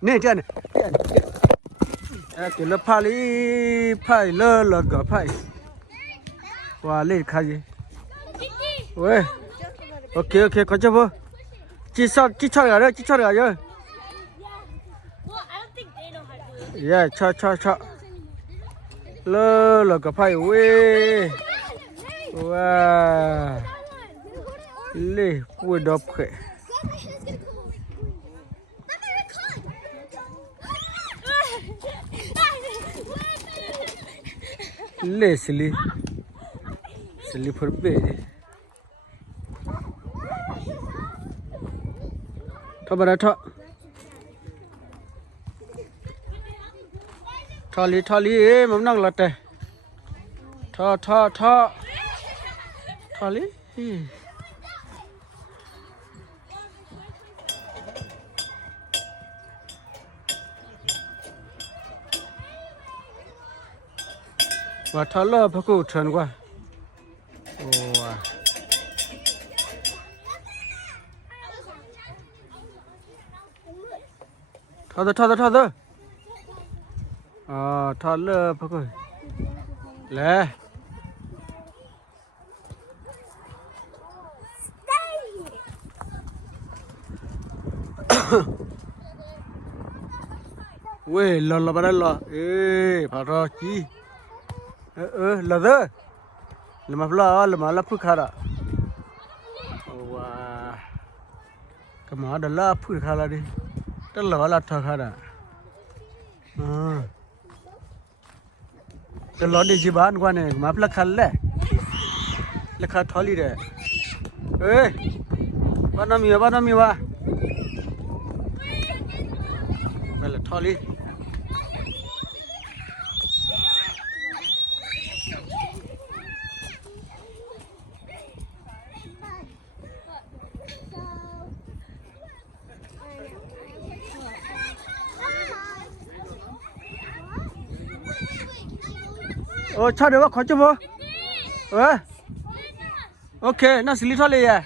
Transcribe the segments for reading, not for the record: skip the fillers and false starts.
nè trên này cái lớp phá phai lơ lơ gỡ phai và lên khai gì ôi ok có chưa vô chỉ cho rồi đấy chỉ cho rồi rồi yeah cho lơ gỡ phai ui wow lên vui đập khệ ले Celine पर बे थो बड़ा थली ए मम नंग लटे थली và tháo lơ phải cụ trần qua tháo thôi tháo lơ phải cụ lẹ ui lò bà đây lò ê phải rồi chi là đó là mà là phước khá đó wow cái mà đó là phước khá là đi đó là thằng khá đó cái lọ đi chỉ bán qua này mà là khá lẹ là khá tholi đấy ê bán năm miếng ba đây là tholi cho được khó chưa vô ok nó xử lý thoát liền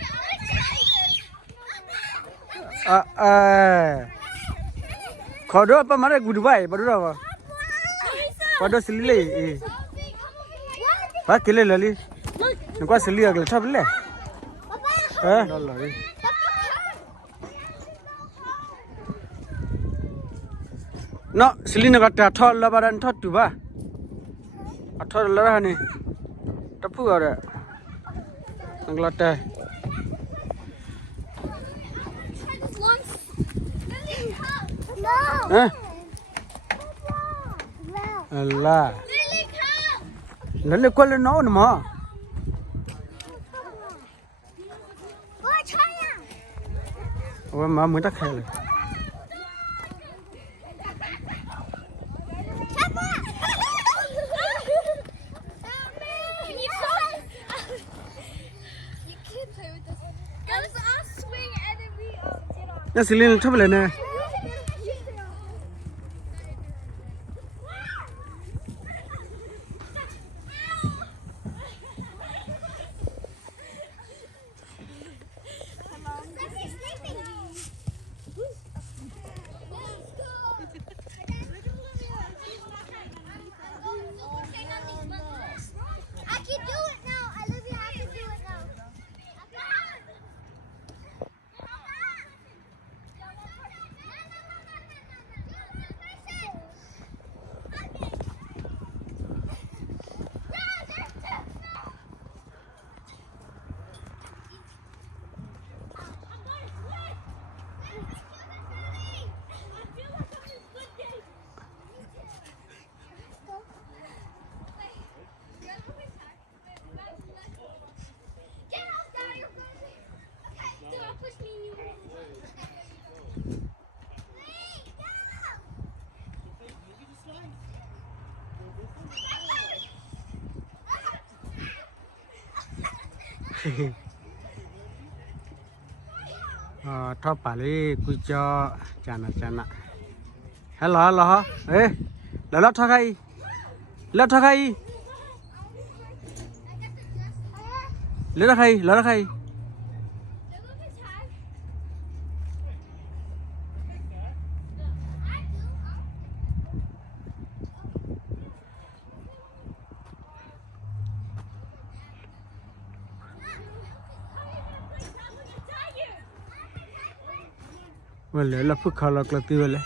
khó đó ba má này gùi vậy bao đó mà bao đó xử lý liền ba cái lên đi nó qua xử lý được là thoát lên đó là đi nó xử lý nó cả thoát là ba đàn thoát từ ba thoát là ra này tập phụ rồi đấy năng lát đây là nó lấy quên lên nó nữa mà ôi mà mới tắt khe rồi nó Celine thấp lên nè thọ pali cùi cho chana hello ê lỡ thọ khay lỡ khay Well, la put color clati well.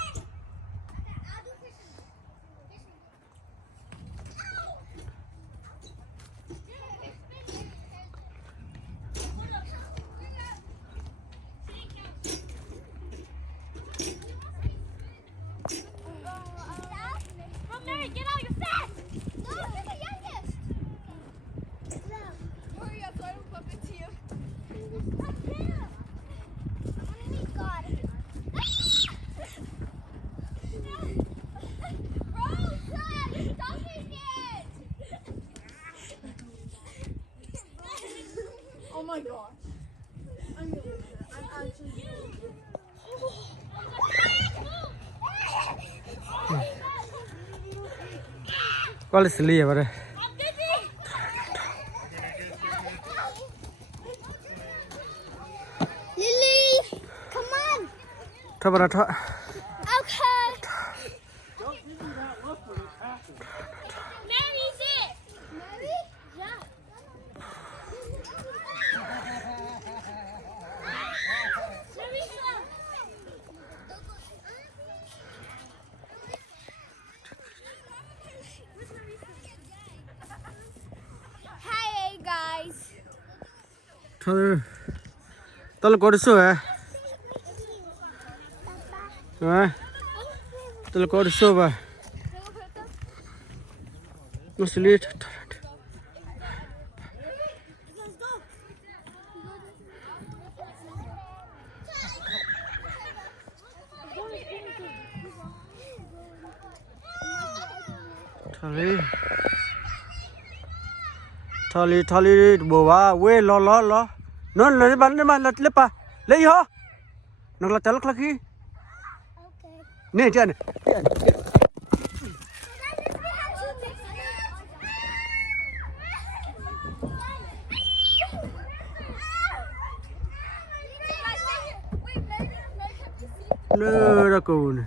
Get out, you're fast! No, you're the youngest! Hurry up, so I don't bump into you. Up there! I'm gonna need God. Rosa! Stop it! Oh my gosh. I'm gonna lose it. I'm actually gonna lose it. Qual è Celine ora? Lily, come on. Tha tha. Okay. Mary's it. Mary? Yeah. Hi guys. Thôi. Tao là có được số à? À. Tao là có được số ba. Nó xử lý. Thali bố ba quê lo nó lấy bán lấy pa lấy hả nó là chả khi nè chơi này nè ra cầu này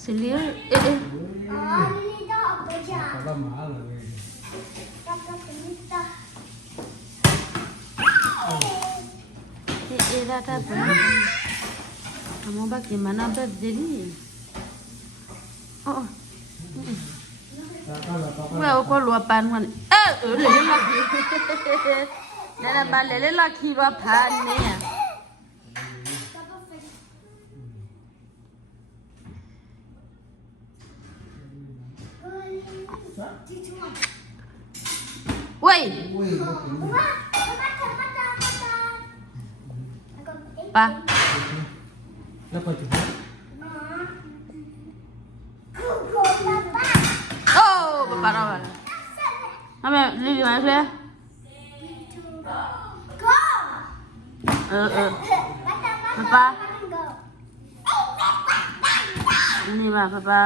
Celine, kamu bagaimana berdiri? Oh, well, kau luapan kan? Lele lagi, nana balele lagi luapan ni. Woi, pa. Lepas tu. Oh, papa rawal. Ame lili mana sih? Papa. Ini mah papa.